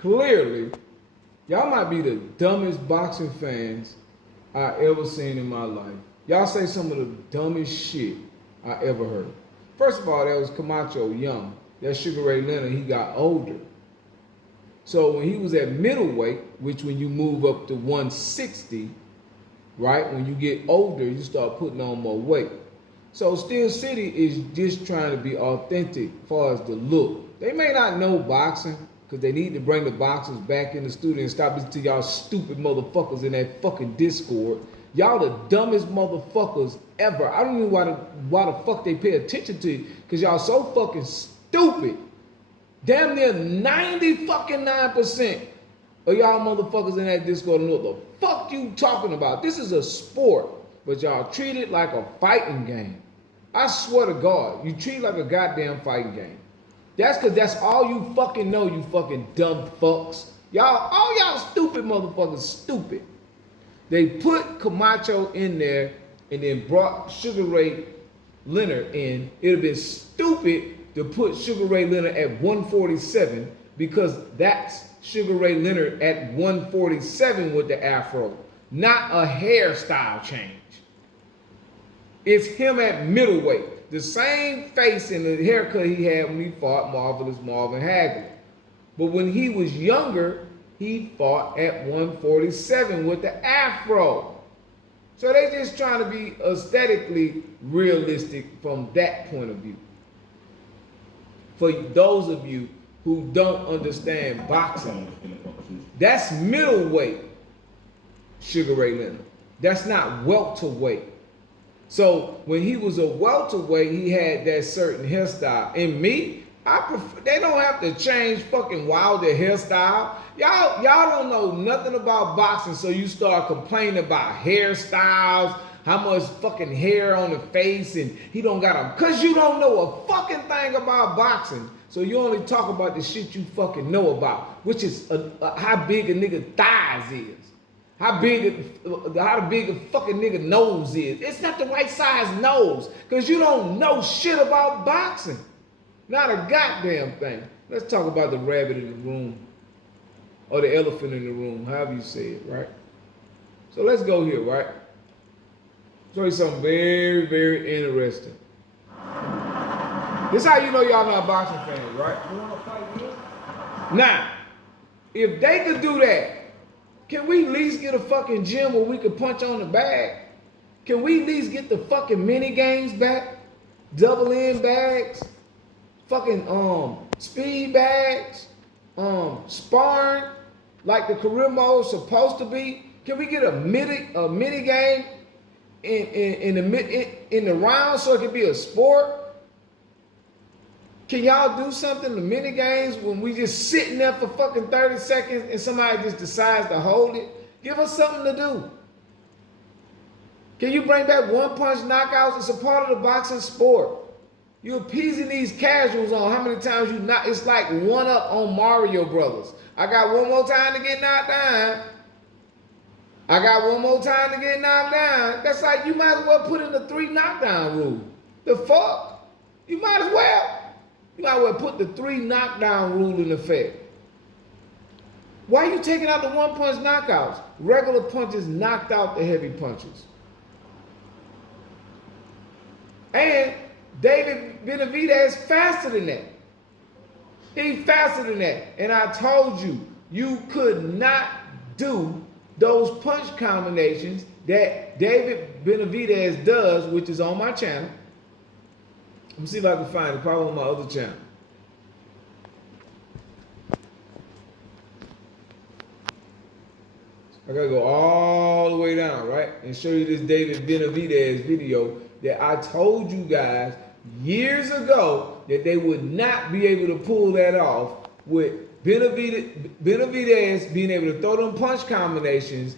clearly, y'all might be the dumbest boxing fans I ever seen in my life. Y'all say some of the dumbest shit I ever heard. First of all, that was Camacho young. That Sugar Ray Leonard, he got older. So when he was at middleweight, which when you move up to 160, right? When you get older, you start putting on more weight. So Steel City is just trying to be authentic as far as the look. They may not know boxing because they need to bring the boxers back in the studio and stop listening to y'all stupid motherfuckers in that fucking Discord. Y'all the dumbest motherfuckers ever. I don't know why the fuck they pay attention to you because y'all so fucking stupid. Damn near 90 fucking 9% of y'all motherfuckers in that Discord know what the fuck you talking about. This is a sport, but y'all treat it like a fighting game. I swear to God, you treat it like a goddamn fighting game. That's because that's all you fucking know, you fucking dumb fucks. Y'all, all y'all stupid motherfuckers stupid. They put Camacho in there and then brought Sugar Ray Leonard in. It would have been stupid to put Sugar Ray Leonard at 147 because that's Sugar Ray Leonard at 147 with the afro, not a hairstyle change. It's him at middleweight. The same face and the haircut he had when he fought Marvelous Marvin Hagler. But when he was younger, he fought at 147 with the afro. So they just trying to be aesthetically realistic from that point of view. For those of you who don't understand boxing, that's middleweight Sugar Ray Leonard. That's not welterweight. So when he was a welterweight, he had that certain hairstyle. And me, I prefer, they don't have to change fucking Wilder hairstyle. Y'all don't know nothing about boxing, so you start complaining about hairstyles, how much fucking hair on the face, and he don't got a, cause you don't know a fucking thing about boxing. So you only talk about the shit you fucking know about, which is how big a nigga thighs is. How big a fucking nigga nose is. It's not the right size nose, cause you don't know shit about boxing. Not a goddamn thing. Let's talk about the rabbit in the room, or the elephant in the room, however you say it, right? So let's go here, right? Show you something very, very interesting. This is how you know y'all not boxing fans, right? You wanna fight me? Now, if they could do that, can we at least get a fucking gym where we could punch on the bag? Can we at least get the fucking mini games back? Double end bags, fucking speed bags, sparring like the career mode is supposed to be. Can we get a mini game in the round so it can be a sport? Can y'all do something, the mini games, when we just sitting there for fucking 30 seconds and somebody just decides to hold it? Give us something to do. Can you bring back one punch knockouts? It's a part of the boxing sport. You're appeasing these casuals on how many times you knock. It's like one up on Mario Brothers. I got one more time to get knocked down. I got one more time to get knocked down. That's like you might as well put in the 3 knockdown rule. The fuck? You might as well. You might as well put the 3 knockdown rule in effect. Why are you taking out the 1-punch knockouts? Regular punches knocked out the heavy punches. And David Benavidez faster than that. He's faster than that. And I told you, you could not do those punch combinations that David Benavidez does, which is on my channel. Let me see if I can find it, probably on my other channel. I gotta go all the way down, right? And show you this David Benavidez video that I told you guys years ago that they would not be able to pull that off with Benavidez being able to throw them punch combinations.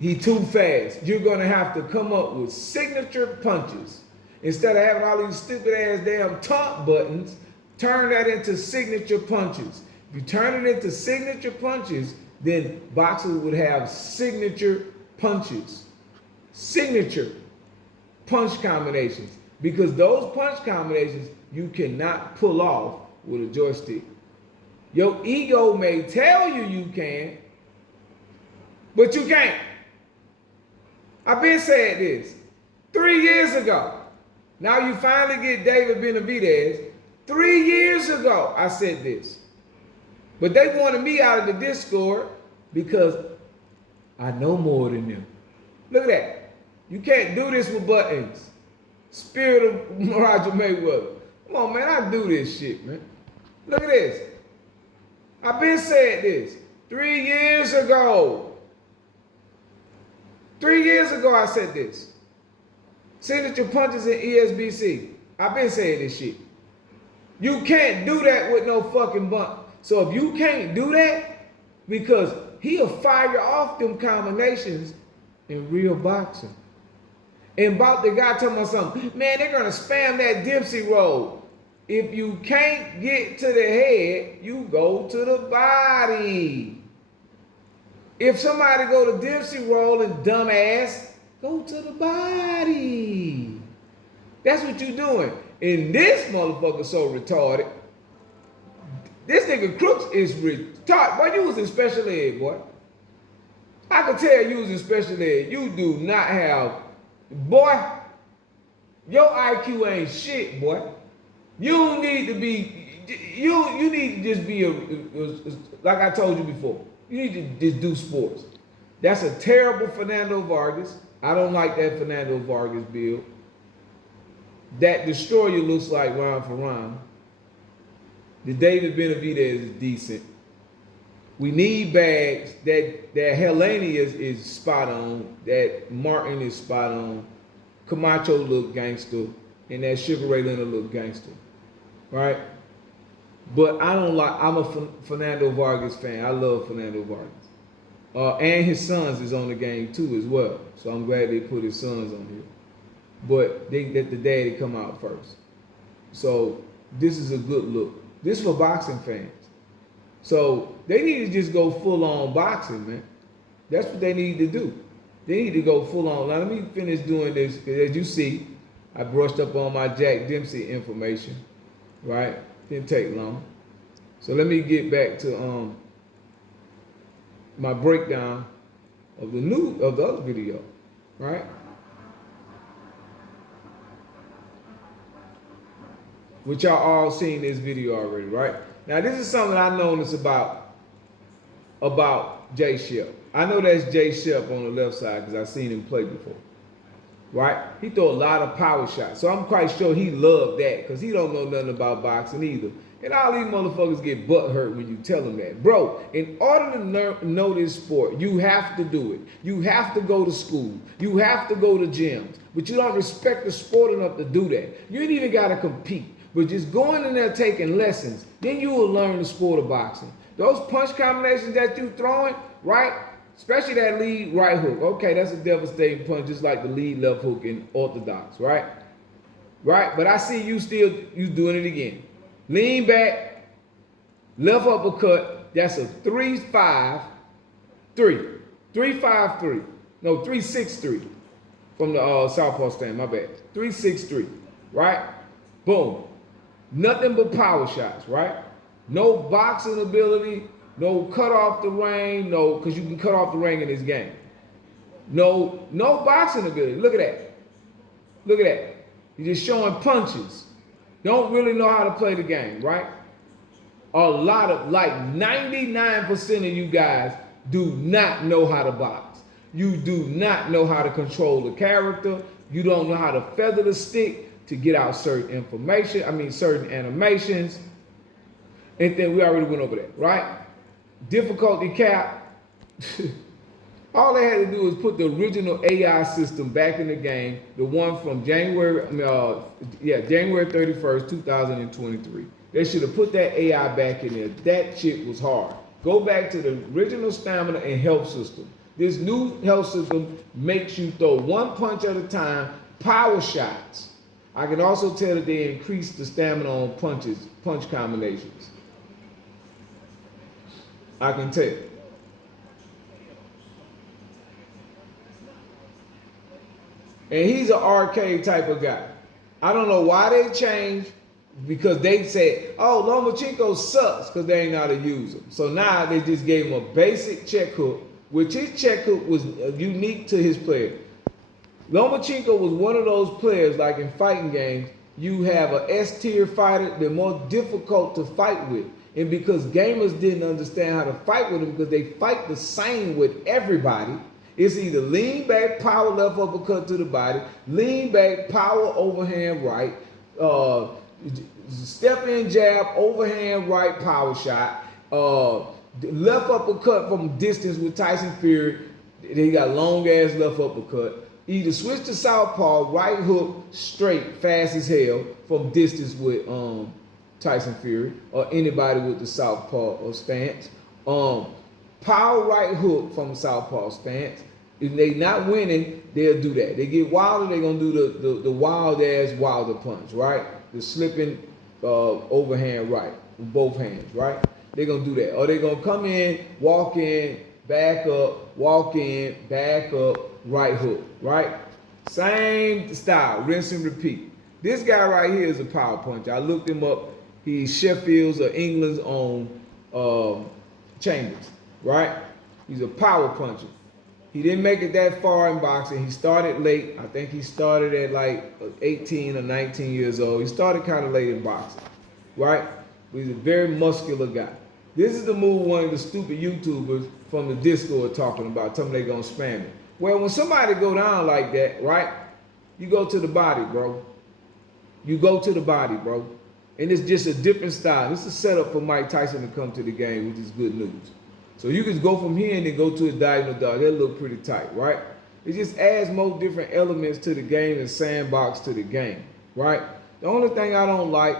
He too fast. You're gonna have to come up with signature punches. Instead of having all these stupid ass damn taunt buttons, turn that into signature punches. If you turn it into signature punches, then boxers would have signature punches. Signature punch combinations. Because those punch combinations you cannot pull off with a joystick. Your ego may tell you you can, but you can't. I've been saying this 3 years ago. Now you finally get David Benavidez. 3 years ago, I said this. But they wanted me out of the Discord because I know more than them. Look at that. You can't do this with buttons. Spirit of Roger Mayweather. Come on, man. I do this shit, man. Look at this. I've been saying this 3 years ago. 3 years ago, I said this. Signature punches in ESBC. I've been saying this shit. You can't do that with no fucking bump. So if you can't do that, because he'll fire off them combinations in real boxing. And about the guy talking about something, man, they're gonna spam that Dempsey roll. If you can't get to the head, you go to the body. If somebody go to Dempsey roll and dumbass, go to the body. That's what you doing. And this motherfucker so retarded. This nigga Crooks is retarded. Boy, you was in special ed, boy. I can tell you was in special ed. You do not have, boy, your IQ ain't shit, boy. You don't need to be, you need to just be like I told you before. You need to just do sports. That's a terrible Fernando Vargas. I don't like that Fernando Vargas build. That Destroyer looks like round for round. The David Benavidez is decent. We need bags. That Helene is spot on. That Martin is spot on. Camacho look gangster. And that Sugar Ray Leonard look gangster. Right? But I don't like, I'm a Fernando Vargas fan. I love Fernando Vargas. And his sons is on the game too as well. So I'm glad they put his sons on here. But they let the daddy come out first. So this is a good look. This for boxing fans. So they need to just go full on boxing, man. That's what they need to do. They need to go full on. Now let me finish doing this. As you see, I brushed up on my Jack Dempsey information, right? Didn't take long. So let me get back to my breakdown of the other video, right? Which y'all all seen this video already, right? Now this is something I noticed about Jay Shep. I know that's Jay Shep on the left side because I've seen him play before, right? He throw a lot of power shots, so I'm quite sure he loved that because he don't know nothing about boxing either. And all these motherfuckers get butt hurt when you tell them that. Bro, in order to know this sport, you have to do it. You have to go to school. You have to go to gyms. But you don't respect the sport enough to do that. You ain't even got to compete. But just going in there taking lessons, then you will learn the sport of boxing. Those punch combinations that you throwing, right? Especially that lead right hook. Okay, that's a devastating punch, just like the lead left hook in orthodox, right? Right? But I see you doing it again. Lean back, left uppercut. That's a 3-5-3. 3-5-3. No, 3-6-3 from the southpaw stand, my bad. 3-6-3, right? Boom. Nothing but power shots, right? No boxing ability, no cut off the ring, no, because you can cut off the ring in this game. No boxing ability. Look at that. Look at that. You're just showing punches. Don't really know how to play the game, right? A lot of, like 99% of you guys do not know how to box. You do not know how to control the character. You don't know how to feather the stick to get out certain information, certain animations. And then we already went over that, right? Difficulty cap. All they had to do was put the original AI system back in the game, the one from January 31st, 2023. They should have put that AI back in there. That shit was hard. Go back to the original stamina and health system. This new health system makes you throw one punch at a time, power shots. I can also tell that they increased the stamina on punch combinations. I can tell. And he's an arcade type of guy. I don't know why they changed because they said, oh, Lomachenko sucks because they ain't know how to use him. So now they just gave him a basic check hook, which his check hook was unique to his player. Lomachenko was one of those players, like in fighting games, you have a S tier fighter, they're more difficult to fight with. And because gamers didn't understand how to fight with him, because they fight the same with everybody, it's either lean back, power left uppercut to the body, lean back, power overhand right, step in jab, overhand right, power shot, left uppercut from distance with Tyson Fury. He got long ass left uppercut. Either switch to southpaw, right hook, straight, fast as hell from distance with Tyson Fury or anybody with the southpaw or stance. Power right hook from southpaw stance. If they not winning, they'll do that. They get wilder, they're gonna do the wild ass wilder punch, right? The slipping overhand right with both hands, right? They're gonna do that. Or they're gonna come in, walk in, back up, walk in, back up, right hook, right? Same style, rinse and repeat. This guy right here is a power puncher. I looked him up. He's Sheffield's or England's own Chambers, right? He's a power puncher. He didn't make it that far in boxing. He started late. I think he started at like 18 or 19 years old. He started kind of late in boxing, right? But he's a very muscular guy. This is the move one of the stupid YouTubers from the Discord talking about, telling them they're gonna spam it. Well, when somebody go down like that, right? You go to the body, bro. You go to the body, bro. And it's just a different style. This is a setup for Mike Tyson to come to the game, which is good news. So you can go from here and then go to a diagonal dog. That look pretty tight, right? It just adds more different elements to the game and sandbox to the game, right? The only thing I don't like,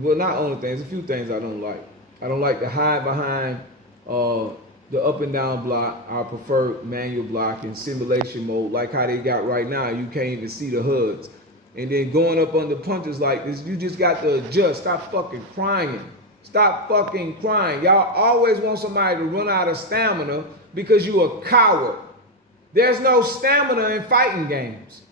well, not only things, a few things I don't like. I don't like the hide behind the up and down block. I prefer manual block in simulation mode, like how they got right now. You can't even see the HUDs. And then going up under punches like this, you just got to adjust. Stop fucking crying. Stop fucking crying. Y'all always want somebody to run out of stamina because you a coward. There's no stamina in fighting games.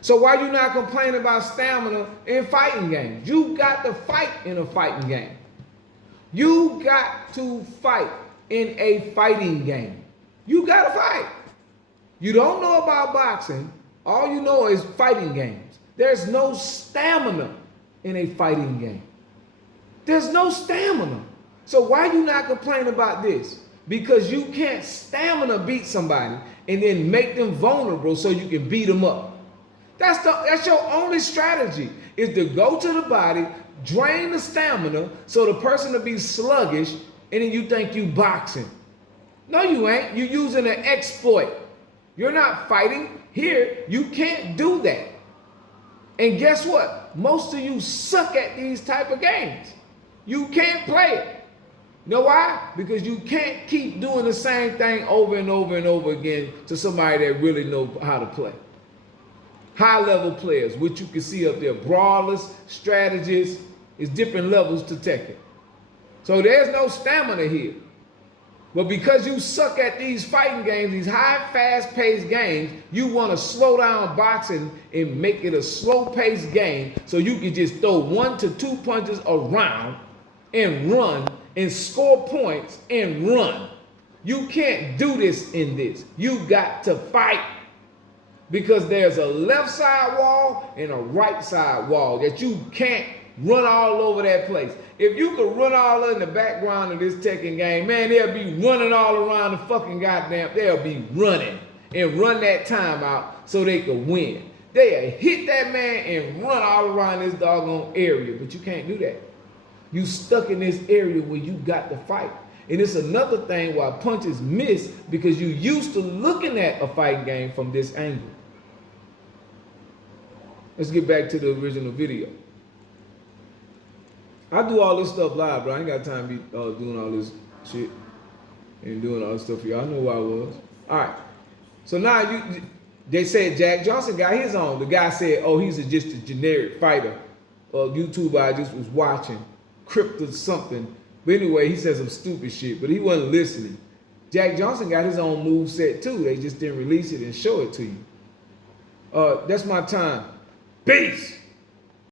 So why you not complaining about stamina in fighting games? You got to fight in a fighting game. You got to fight in a fighting game. You got to fight. You don't know about boxing. All you know is fighting games. There's no stamina in a fighting game. There's no stamina. So why you not complaining about this? Because you can't stamina beat somebody and then make them vulnerable so you can beat them up. That's your only strategy, is to go to the body, drain the stamina so the person will be sluggish, and then you think you boxing. No, you ain't. You're using an exploit. You're not fighting. Here, you can't do that. And guess what? Most of you suck at these type of games. You can't play it. You know why? Because you can't keep doing the same thing over and over and over again to somebody that really knows how to play. High-level players, which you can see up there, brawlers, strategists, is different levels to Tekken. So there's no stamina here. But because you suck at these fighting games, these high, fast-paced games, you want to slow down boxing and make it a slow-paced game so you can just throw 1 to 2 punches around and run and score points and run. You can't do this in this. You got to fight, because there's a left side wall and a right side wall that you can't run all over that place. If you could run all in the background of this Tekken game, man, they'll be running all around the fucking goddamn, they'll be running and run that time out so they could win. They'll hit that man and run all around this doggone area, but you can't do that. You stuck in this area where you got to fight. And it's another thing why punches miss, because you used to looking at a fighting game from this angle. Let's get back to the original video. I do all this stuff live, bro. I ain't got time to be doing all this shit and doing all this stuff for y'all. I know who I was. All right. So now they said Jack Johnson got his on. The guy said, oh, he's just a generic fighter. YouTuber I just was watching, crypto something. But anyway, he said some stupid shit, but he wasn't listening. Jack Johnson got his own move set too. They just didn't release it and show it to you. That's my time. Peace.